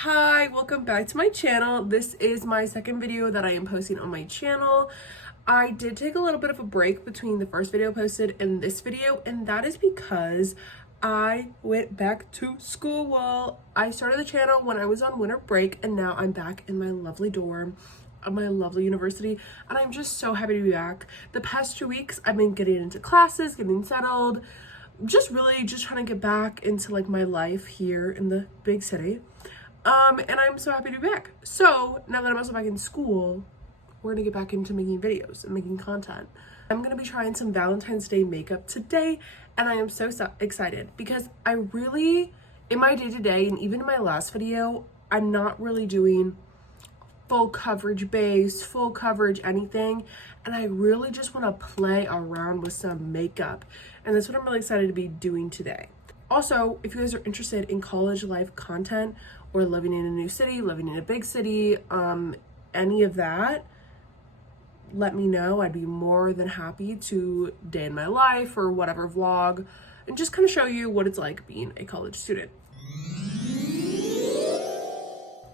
Hi, welcome back to my channel. This is my second video that I am posting on my channel. I did take a little bit of a break between the first video posted and this video, and that is because I went back to school. Well, I started the channel when I was on winter break, and now I'm back in my lovely dorm at my lovely university, and I'm just so happy to be back. The past 2 weeks, I've been getting into classes, getting settled, just trying to get back into like my life here in the big city. And I'm so happy to be back. So now that I'm also back in school, we're gonna get back into making videos and making content. I'm gonna be trying some Valentine's Day makeup today, and I am so excited because I really, in my day-to-day and even in my last video, I'm not really doing full coverage base, full coverage anything, and I really just want to play around with some makeup, and that's what I'm really excited to be doing today. Also, if you guys are interested in college life content or living in a new city, living in a big city, any of that, let me know. I'd be more than happy to day in my life or whatever vlog and just kind of show you what it's like being a college student.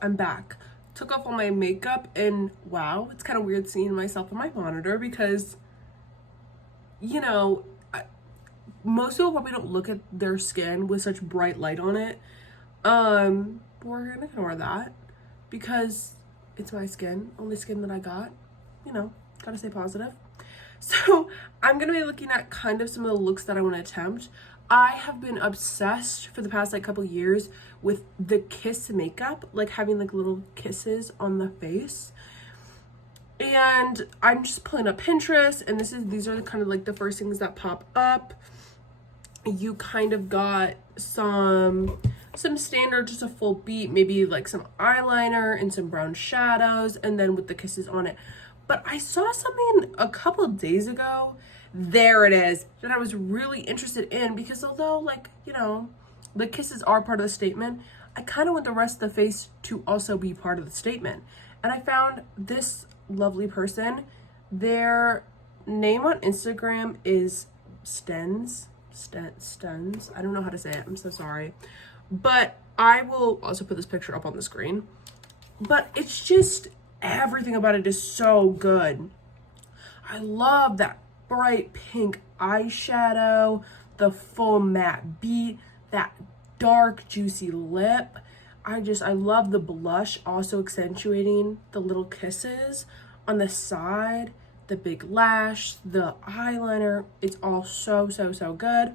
I'm back. Took off all my makeup, and wow, it's kind of weird seeing myself on my monitor because, you know, most people probably don't look at their skin with such bright light on it. We're gonna ignore that because it's my skin, only skin that I got, you know, gotta stay positive. So I'm gonna be looking at kind of some of the looks that I want to attempt. I have been obsessed for the past like couple years with the kiss makeup, like having like little kisses on the face. And I'm just pulling up Pinterest, and these are kind of like the first things that pop up. You kind of got some standard, just a full beat, maybe like some eyeliner and some brown shadows, and then with the kisses on it. But I saw something a couple of days ago, there it is, that I was really interested in, because although, like, you know, the kisses are part of the statement, I kind of want the rest of the face to also be part of the statement. And I found this lovely person. Their name on Instagram is Stens. I don't know how to say it, I'm so sorry, but I will also put this picture up on the screen. But it's just, everything about it is so good. I love that bright pink eyeshadow, the full matte beat, that dark juicy lip. I love the blush, also accentuating the little kisses on the side, the big lash, the eyeliner. It's all so good.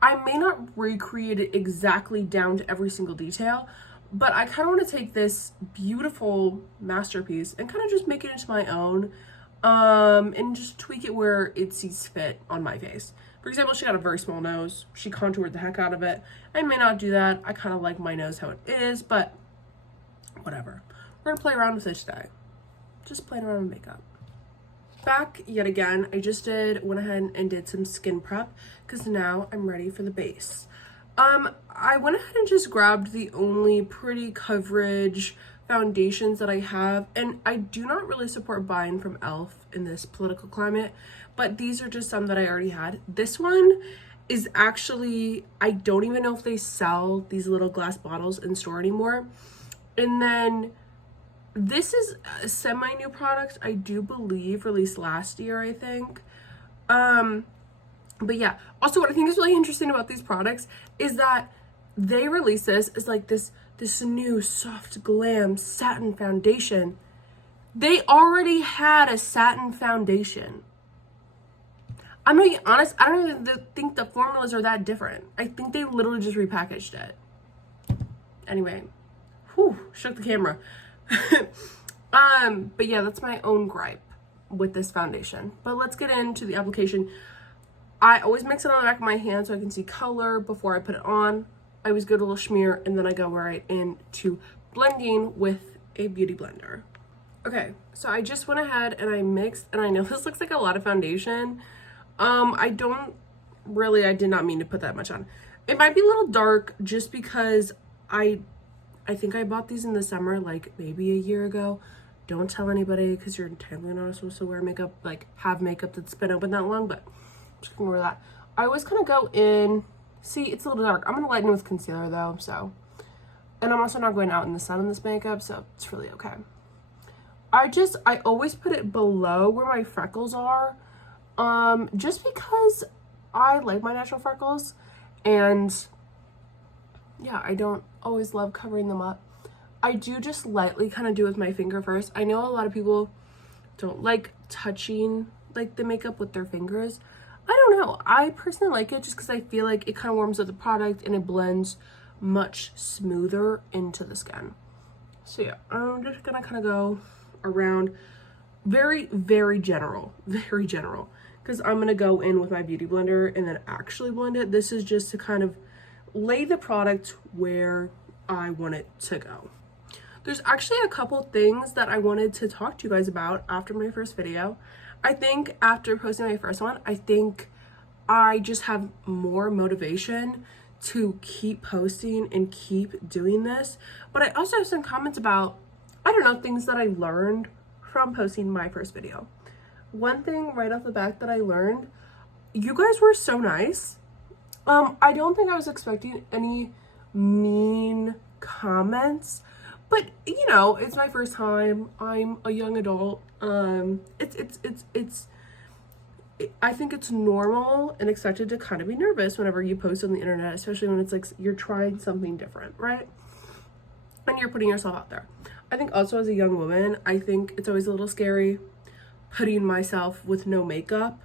I may not recreate it exactly down to every single detail, but I kind of want to take this beautiful masterpiece and kind of just make it into my own, and just tweak it where it sees fit on my face. For example, she got a very small nose. She contoured the heck out of it. I may not do that. I kind of like my nose how it is, but whatever. We're gonna play around with it today. Just playing around with makeup. Back yet again. I just went ahead and did some skin prep because now I'm ready for the base. I went ahead and just grabbed the only pretty coverage foundations that I have, and I do not really support buying from e.l.f. in this political climate, but these are just some that I already had. This one is actually, I don't even know if they sell these little glass bottles in store anymore. And then this is a semi-new product, I do believe, released last year, I think. But yeah, also what I think is really interesting about these products is that they release this as like this new soft glam satin foundation. They already had a satin foundation. I'm gonna be honest, I don't even think the formulas are that different. I think they literally just repackaged it. Anyway, whew, shook the camera. But yeah, that's my own gripe with this foundation. But let's get into the application. I always mix it on the back of my hand so I can see color before I put it on. I always go to a little smear, and then I go right into blending with a beauty blender. Okay, so I just went ahead and I mixed, and I know this looks like a lot of foundation. I did not mean to put that much on. It might be a little dark just because I think I bought these in the summer, like maybe a year ago. Don't tell anybody because you're technically not supposed to wear makeup, like have makeup that's been open that long, but just ignore that. I always kind of go in, see, it's a little dark. I'm gonna lighten it with concealer though, so And I'm also not going out in the sun in this makeup, so it's really okay. I always put it below where my freckles are, just because I like my natural freckles, and yeah, I don't always love covering them up. I do just lightly kind of do with my finger first. I know a lot of people don't like touching like the makeup with their fingers. I don't know. I personally like it just because I feel like it kind of warms up the product and it blends much smoother into the skin. So yeah, I'm just gonna kind of go around very, very general, because I'm gonna go in with my beauty blender and then actually blend it. This is just to kind of lay the product where I want it to go. There's actually a couple things that I wanted to talk to you guys about after my first video. I think after posting my first one, I think I just have more motivation to keep posting and keep doing this. But I also have some comments about, I don't know, things that I learned from posting my first video. One thing right off the bat that I learned, you guys were so nice. I don't think I was expecting any mean comments, but you know, it's my first time. I'm a young adult. I think it's normal and expected to kind of be nervous whenever you post on the internet, especially when it's like you're trying something different, right? And you're putting yourself out there. I think also as a young woman, I think it's always a little scary putting myself with no makeup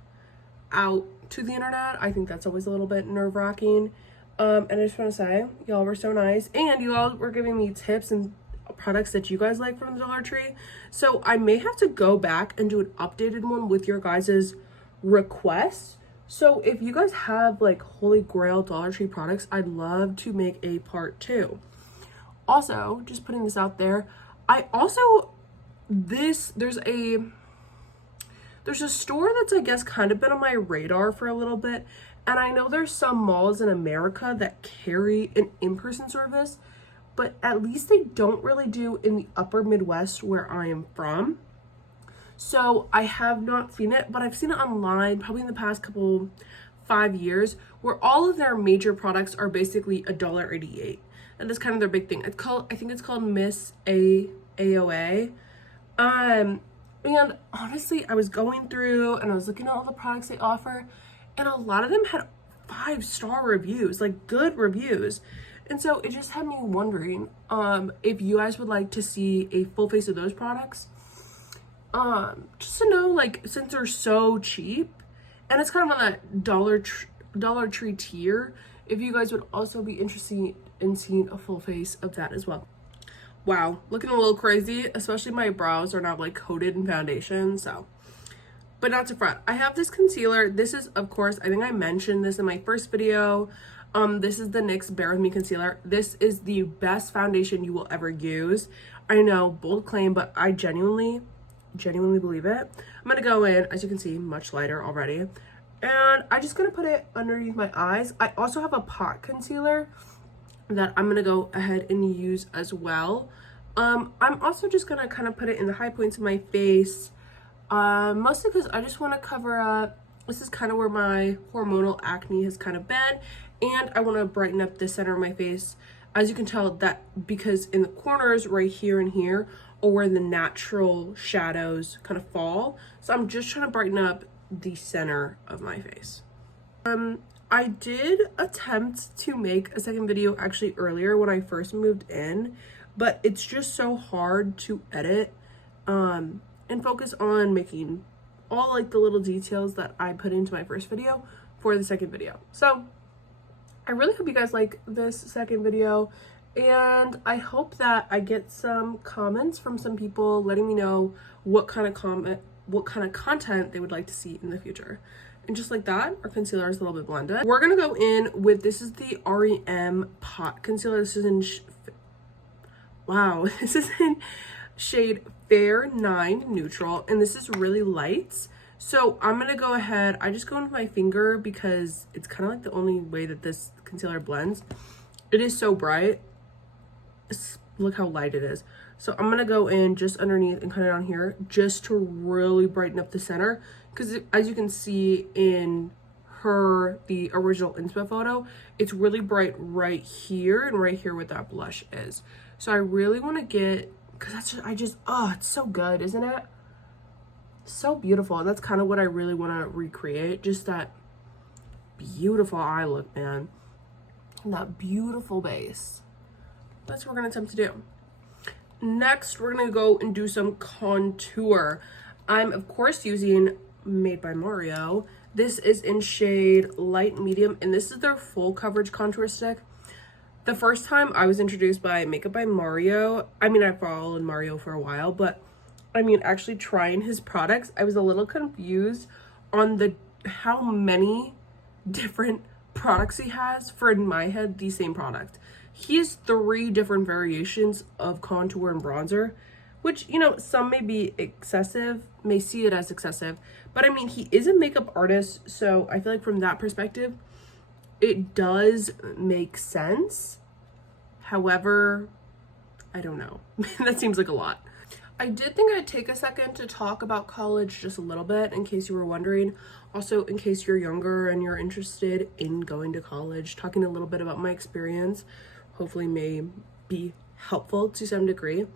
out to the internet. I think that's always a little bit nerve-wracking. And I just want to say, y'all were so nice, and you all were giving me tips and products that you guys like from the Dollar Tree. So I may have to go back and do an updated one with your guys's requests. So if you guys have like holy grail Dollar Tree products, I'd love to make a part 2. Also, just putting this out there, there's a store that's, I guess, kind of been on my radar for a little bit, and I know there's some malls in America that carry an in-person service, but at least they don't really do in the upper Midwest where I am from. So I have not seen it, but I've seen it online probably in the past 5 years, where all of their major products are basically $1.88. And that's kind of their big thing. I think it's called Miss AOA. And honestly, I was going through and I was looking at all the products they offer, and a lot of them had 5-star reviews, like good reviews. And so it just had me wondering if you guys would like to see a full face of those products. Just to know, like, since they're so cheap and it's kind of on that Dollar Tree tier, if you guys would also be interested in seeing a full face of that as well. Wow, looking a little crazy, especially my brows are now like coated in foundation, so. But not to fret, I have this concealer. This is, of course, I think I mentioned this in my first video. This is the NYX Bare With Me concealer. This is the best foundation you will ever use. I know, bold claim, but I genuinely believe it. I'm gonna go in, as you can see, much lighter already, and I'm just gonna put it underneath my eyes. I also have a pot concealer that I'm gonna go ahead and use as well. I'm also just gonna kind of put it in the high points of my face, mostly because I just want to cover up. This is kind of where my hormonal acne has kind of been, and I want to brighten up the center of my face. As you can tell, that because in the corners right here and here are where the natural shadows kind of fall, so I'm just trying to brighten up the center of my face. I did attempt to make a second video actually earlier when I first moved in, but it's just so hard to edit and focus on making all like the little details that I put into my first video for the second video. So I really hope you guys like this second video, and I hope that I get some comments from some people letting me know what kind of content they would like to see in the future. And just like that, our concealer is a little bit blended. We're gonna go in with, this is the REM Pot Concealer. This is in, this is in shade Fair 9 Neutral, and this is really light. So I'm gonna go ahead, I just go in with my finger because it's kind of like the only way that this concealer blends. It is so bright. Look how light it is. So I'm gonna go in just underneath and cut it on here just to really brighten up the center, because as you can see in per the original inspo photo, it's really bright right here and right here where that blush is. So I really want to get, because oh, it's so good, isn't it? So beautiful. And that's kind of what I really want to recreate, just that beautiful eye look, man, and that beautiful base. That's what we're gonna attempt to do. Next, we're gonna go and do some contour. I'm of course using Made by Mario. This is in shade light medium, and this is their full coverage contour stick. The first time I was introduced by Makeup by Mario, I mean, I followed Mario for a while, but I mean, actually trying his products, I was a little confused on how many different products he has for, in my head, the same product. He has 3 different variations of contour and bronzer, which, you know, some may be excessive, may see it as excessive, but I mean, he is a makeup artist, so I feel like from that perspective, it does make sense. However, I don't know. That seems like a lot. I did think I'd take a second to talk about college just a little bit, in case you were wondering. Also, in case you're younger and you're interested in going to college, talking a little bit about my experience, hopefully may be helpful to some degree.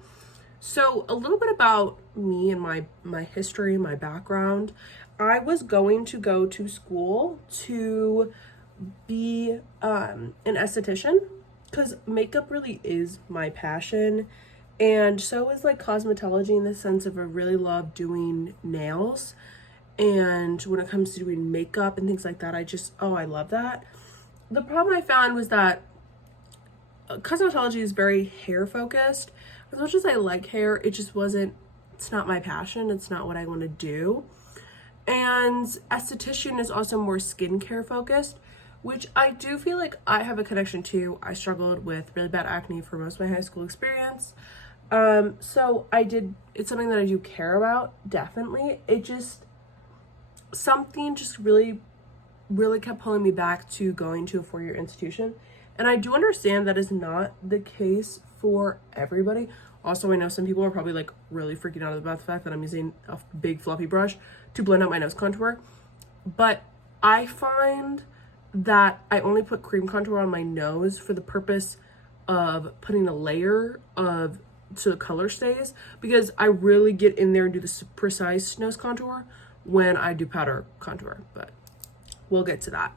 So a little bit about me and my history, my background. I was going to go to school to be an esthetician, because makeup really is my passion, and so is like cosmetology, in the sense of I really love doing nails, and when it comes to doing makeup and things like that, I love that. The problem I found was that cosmetology is very hair focused. As much as I like hair, it's not my passion, it's not what I want to do. And esthetician is also more skincare focused, which I do feel like I have a connection to. I struggled with really bad acne for most of my high school experience. So it's something that I do care about, definitely. Something just really, really kept pulling me back to going to a 4-year institution. And I do understand that is not the case for everybody. Also, I know some people are probably like really freaking out about the fact that I'm using a big fluffy brush to blend out my nose contour. But I find that I only put cream contour on my nose for the purpose of putting a layer so the color stays, because I really get in there and do the precise nose contour when I do powder contour, but we'll get to that.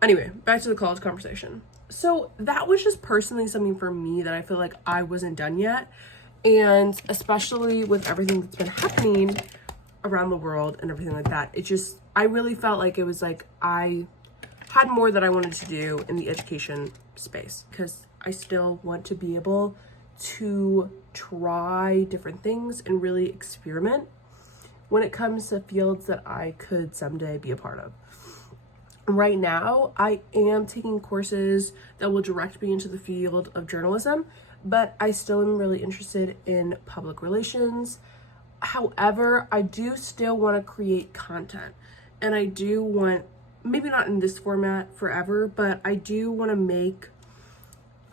Anyway, back to the college conversation. So that was just personally something for me that I feel like I wasn't done yet. And especially with everything that's been happening around the world and everything like that, I really felt like it was like I had more that I wanted to do in the education space, because I still want to be able to try different things and really experiment when it comes to fields that I could someday be a part of. Right now, I am taking courses that will direct me into the field of journalism, but I still am really interested in public relations. However, I do still want to create content, and I do want, maybe not in this format forever, but I do want to make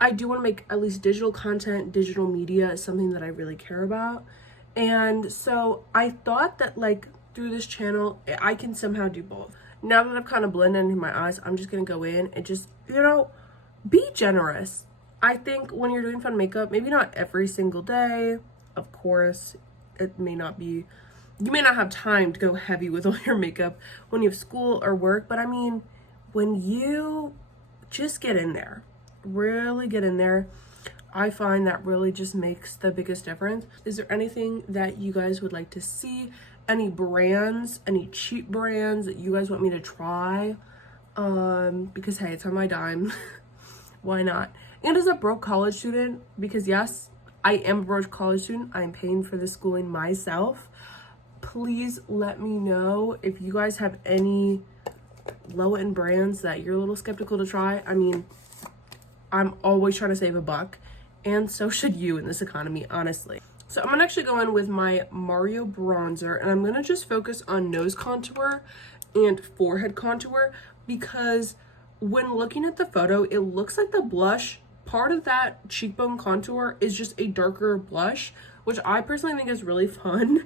at least digital content. Digital media is something that I really care about. And so I thought that like through this channel, I can somehow do both. Now that I've kind of blended into my eyes, I'm just going to go in and just, be generous. I think when you're doing fun makeup, maybe not every single day, of course, you may not have time to go heavy with all your makeup when you have school or work, but I mean, when you just get in there, really get in there, I find that really just makes the biggest difference. Is there anything that you guys would like to see? Any brands, any cheap brands that you guys want me to try? Because hey, it's on my dime. Why not? And as a broke college student, because yes, I am a broke college student, I'm paying for the schooling myself. Please let me know if you guys have any low-end brands that you're a little skeptical to try. I mean, I'm always trying to save a buck, and so should you in this economy, honestly. So I'm gonna actually go in with my Mario bronzer, and I'm gonna just focus on nose contour and forehead contour, because when looking at the photo, it looks like the blush, part of that cheekbone contour is just a darker blush, which I personally think is really fun.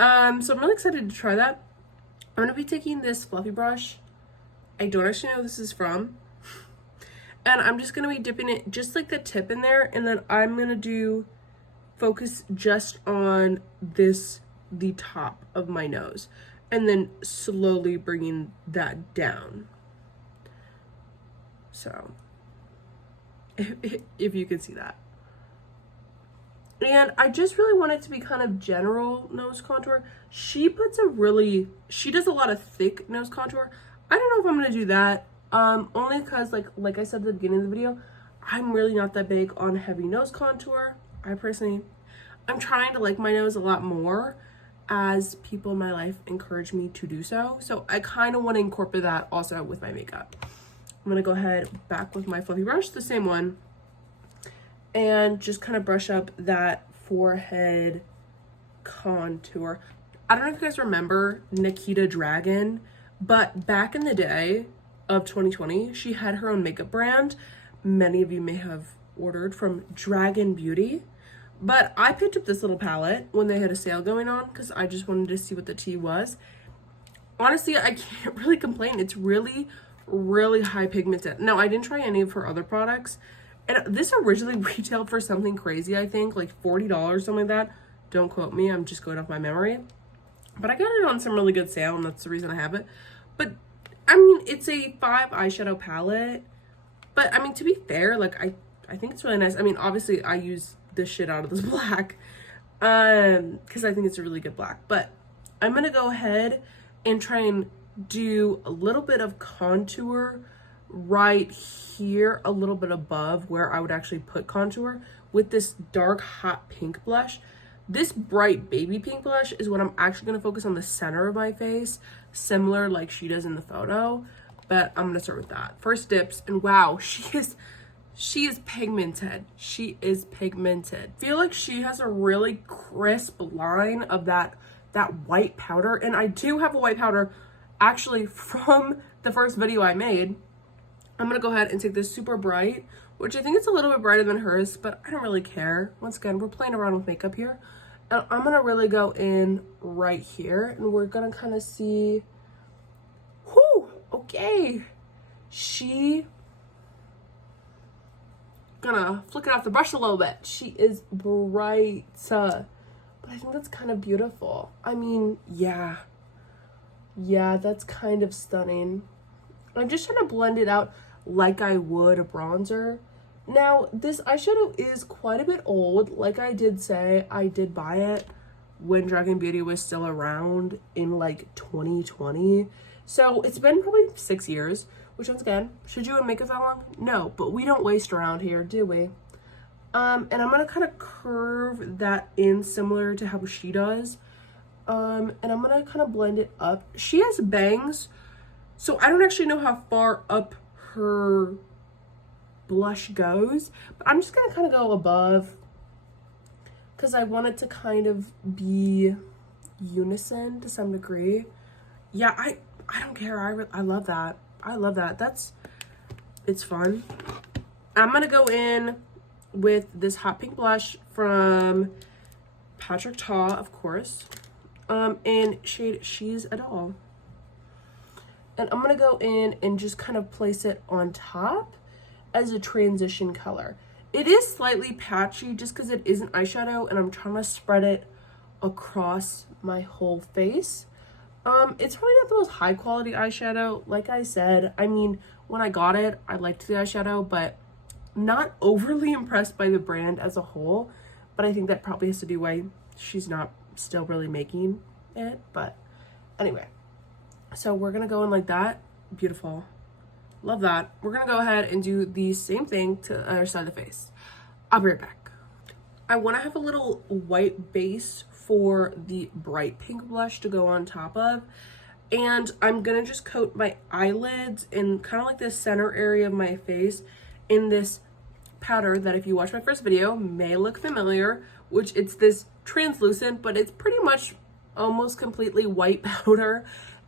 So I'm really excited to try that. I'm gonna be taking this fluffy brush I don't actually know who this is from. And I'm just going to be dipping it just like the tip in there. And then I'm going to focus just on the top of my nose. And then slowly bringing that down. So, if you can see that. And I just really want it to be kind of general nose contour. She does a lot of thick nose contour. I don't know if I'm going to do that. Only because like I said at the beginning of the video, I'm really not that big on heavy nose contour. I'm trying to like my nose a lot more as people in my life encourage me to do so. So I kind of want to incorporate that also with my makeup. I'm going to go ahead back with my fluffy brush, the same one, and just kind of brush up that forehead contour. I don't know if you guys remember Nikita Dragon, but back in the day of 2020, she had her own makeup brand. Many of you may have ordered from Dragon Beauty, but I picked up this little palette when they had a sale going on because I just wanted to see what the tea was. Honestly, I can't really complain. It's really high pigmented. Now, I didn't try any of her other products, and this originally retailed for something crazy, I think like $40, something like that. Don't quote me, I'm just going off my memory, but I got it on some really good sale, and that's the reason I have it. But I mean, it's a 5 eyeshadow palette, but I mean, to be fair, like I think it's really nice. I mean, obviously I use the shit out of this black because I think it's a really good black, but I'm gonna go ahead and try and do a little bit of contour right here, a little bit above where I would actually put contour with this dark hot pink blush. This bright baby pink blush is what I'm actually going to focus on the center of my face, similar like she does in the photo, but I'm going to start with that. First dips, and wow, she is pigmented. She is pigmented. I feel like she has a really crisp line of that white powder, and I do have a white powder actually from the first video I made. I'm gonna go ahead and take this super bright, which I think it's a little bit brighter than hers, but I don't really care. Once again, we're playing around with makeup here. And I'm gonna really go in right here, and we're gonna kind of see, whoo, okay. She, gonna flick it off the brush a little bit. She is bright, but I think that's kind of beautiful. I mean, yeah, that's kind of stunning. I'm just trying to blend it out like I would a bronzer. Now, this eyeshadow is quite a bit old. Like I did say, I did buy it when Dragon Beauty was still around in like 2020. So it's been probably 6 years, which once again, should you make it that long? No, but we don't waste around here, do we? And I'm gonna kind of curve that in similar to how she does. And I'm gonna kind of blend it up. She has bangs, so I don't actually know how far up her blush goes, but I'm just gonna kind of go above because I want it to kind of be unison to some degree. Yeah, I don't care. I love that. I love that. It's fun. I'm gonna go in with this hot pink blush from Patrick Ta, of course, in shade She's a Doll. And I'm gonna go in and just kind of place it on top as a transition color. It is slightly patchy just because it is an eyeshadow and I'm trying to spread it across my whole face. It's probably not the most high quality eyeshadow. Like I said, I mean, when I got it, I liked the eyeshadow, but not overly impressed by the brand as a whole. But I think that probably has to do why she's not still really making it. But anyway, so we're gonna go in like that. Beautiful. Love that. We're gonna go ahead and do the same thing to the other side of the face. I'll be right back. I want to have a little white base for the bright pink blush to go on top of, and I'm gonna just coat my eyelids and kind of like the center area of my face in this powder that, if you watch my first video, may look familiar, which it's this translucent, but it's pretty much almost completely white powder.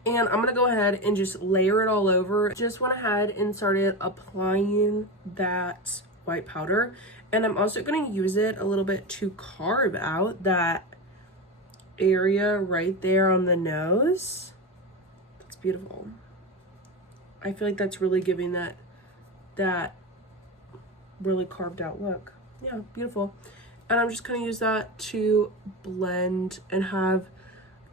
And I'm gonna go ahead and just layer it all over. Just went ahead and started applying that white powder. And I'm also gonna use it a little bit to carve out that area right there on the nose. That's beautiful. I feel like that's really giving that really carved out look. Yeah, beautiful. And I'm just going to use that to blend and have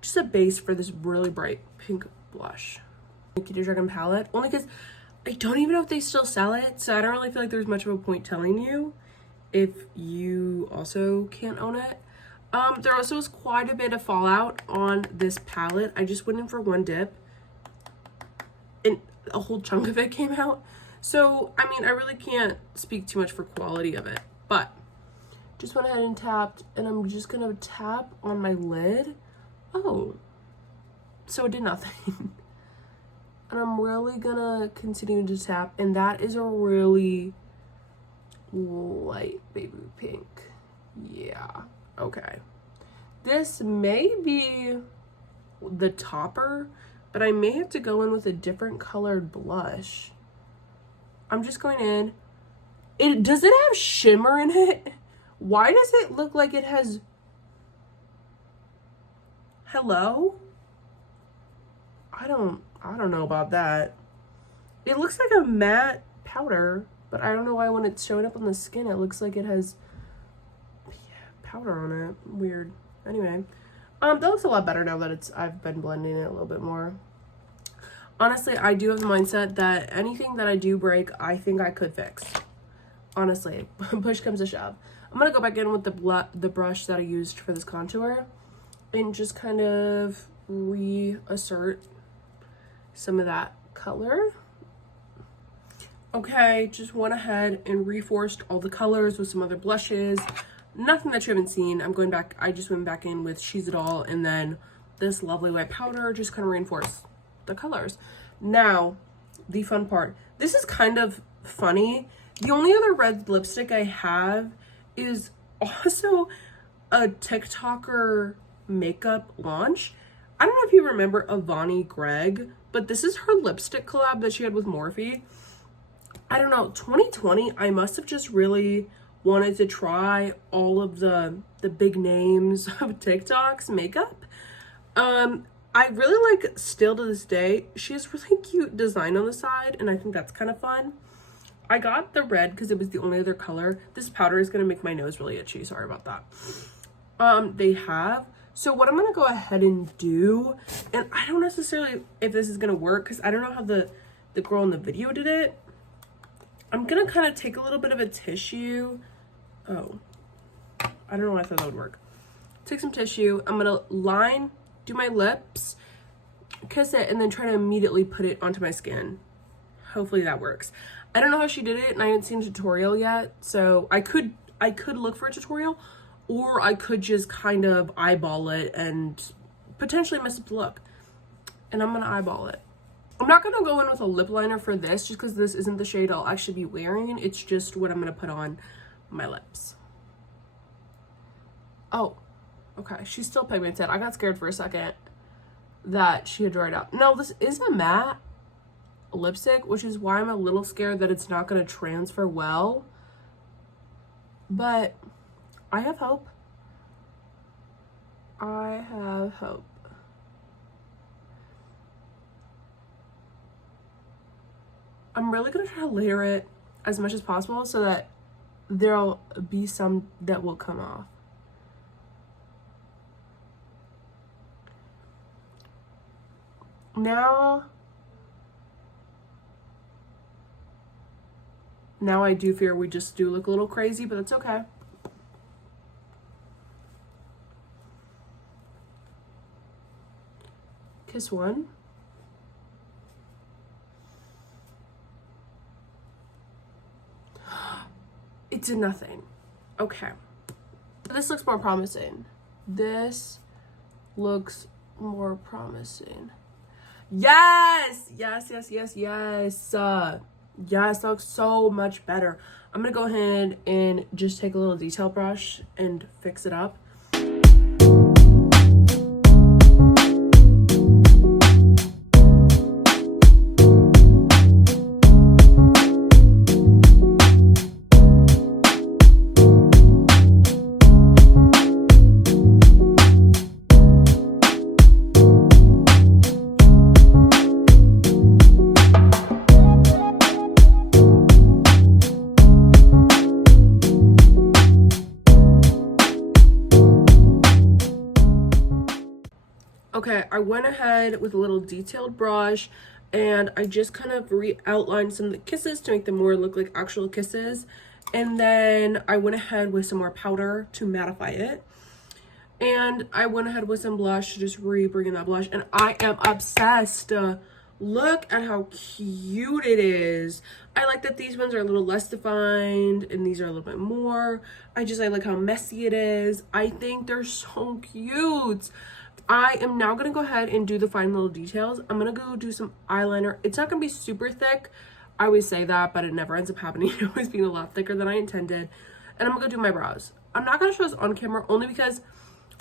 just a base for this really bright pink blush. Kitty Dragon palette, only because I don't even know if they still sell it, so I don't really feel like there's much of a point telling you if you also can't own it. There also was quite a bit of fallout on this palette. I just went in for one dip and a whole chunk of it came out. So, I mean, I really can't speak too much for quality of it, but just went ahead and tapped, and I'm just gonna tap on my lid. Oh, so it did nothing. And I'm really gonna continue to tap, and that is a really light baby pink. Yeah, okay. This may be the topper, but I may have to go in with a different colored blush. I'm just going in. Does it have shimmer in it? Why does it look like it has... Hello? I don't know about that. It looks like a matte powder, but I don't know why when it's showing up on the skin, it looks like it has powder on it. Weird. Anyway, that looks a lot better now that I've been blending it a little bit more. Honestly, I do have the mindset that anything that I do break, I think I could fix. Honestly, push comes to shove. I'm gonna go back in with the brush that I used for this contour and just kind of reassert some of that color. Okay, just went ahead and reforced all the colors with some other blushes. Nothing that you haven't seen. I'm going back, I just went back in with She's It All, and then this lovely white powder, just kind of reinforce the colors. Now, the fun part. This is kind of funny. The only other red lipstick I have is also a TikToker makeup launch. I don't know if you remember Avani Gregg, but this is her lipstick collab that she had with Morphe. I don't know, 2020, I must have just really wanted to try all of the big names of TikTok's makeup. I really like, still to this day, she has really cute design on the side, and I think that's kind of fun. I got the red because it was the only other color. This powder is going to make my nose really itchy. Sorry about that. They have. So what I'm going to go ahead and do, and I don't necessarily if this is going to work because I don't know how the girl in the video did it. I'm going to kind of take a little bit of a tissue. Oh, I don't know why I thought that would work. Take some tissue. I'm going to do my lips, kiss it, and then try to immediately put it onto my skin. Hopefully that works. I don't know how she did it, and I haven't seen a tutorial yet, so I could look for a tutorial, or I could just kind of eyeball it and potentially mess up the look. And I'm gonna eyeball it. I'm not gonna go in with a lip liner for this, just because this isn't the shade I'll actually be wearing. It's just what I'm gonna put on my lips. Oh, okay, she's still pigmented. I got scared for a second that she had dried out. No, this is a matte lipstick, which is why I'm a little scared that it's not going to transfer well, but I have hope. I have hope. I'm really going to try to layer it as much as possible so that there'll be some that will come off. Now I do fear we just do look a little crazy, but that's okay. Kiss one. It did nothing. Okay. This looks more promising. This looks more promising. Yes! Yes, yes, yes, yes. Yes, that looks so much better. I'm gonna go ahead and just take a little detail brush and fix it up. Okay, I went ahead with a little detailed brush and I just kind of re-outlined some of the kisses to make them more look like actual kisses. And then I went ahead with some more powder to mattify it. And I went ahead with some blush to just bring in that blush. And I am obsessed. Look at how cute it is. I like that these ones are a little less defined and these are a little bit more. I like how messy it is. I think they're so cute. I am now going to go ahead and do the fine little details. I'm going to go do some eyeliner. It's not going to be super thick. I always say that, but it never ends up happening. It always being a lot thicker than I intended. And I'm going to go do my brows. I'm not going to show this on camera only because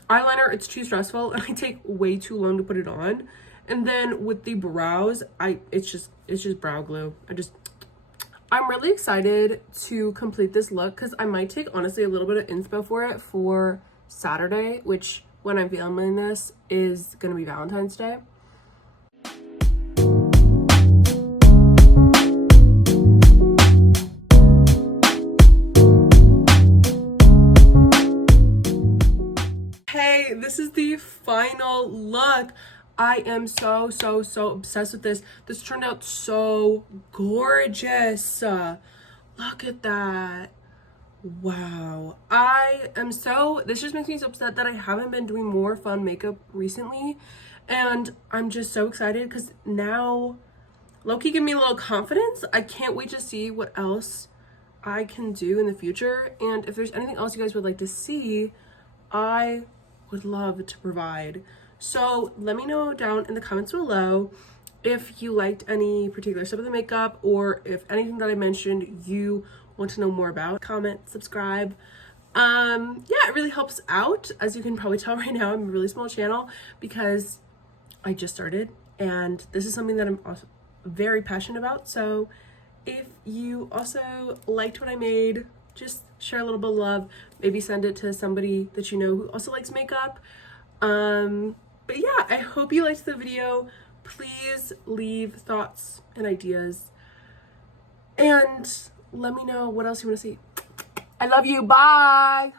eyeliner, it's too stressful and I take way too long to put it on. And then with the brows, it's just brow glue. I'm really excited to complete this look because I might take honestly a little bit of inspo for it for Saturday, which when I'm filming this is gonna be Valentine's Day. Hey, this is the final look. I am so obsessed with this. This turned out so gorgeous. Look at that. Wow. This just makes me so upset that I haven't been doing more fun makeup recently. And I'm just so excited because now Loki gave me a little confidence. I can't wait to see what else I can do in the future. And if there's anything else you guys would like to see, I would love to provide. So let me know down in the comments below if you liked any particular step of the makeup or if anything that I mentioned you want to know more about. Comment, subscribe. Yeah, it really helps out. As you can probably tell right now, I'm a really small channel because I just started and this is something that I'm also very passionate about. So if you also liked what I made, just share a little bit of love, maybe send it to somebody that you know who also likes makeup. But yeah, I hope you liked the video. Please leave thoughts and ideas and let me know what else you want to see. I love you. Bye.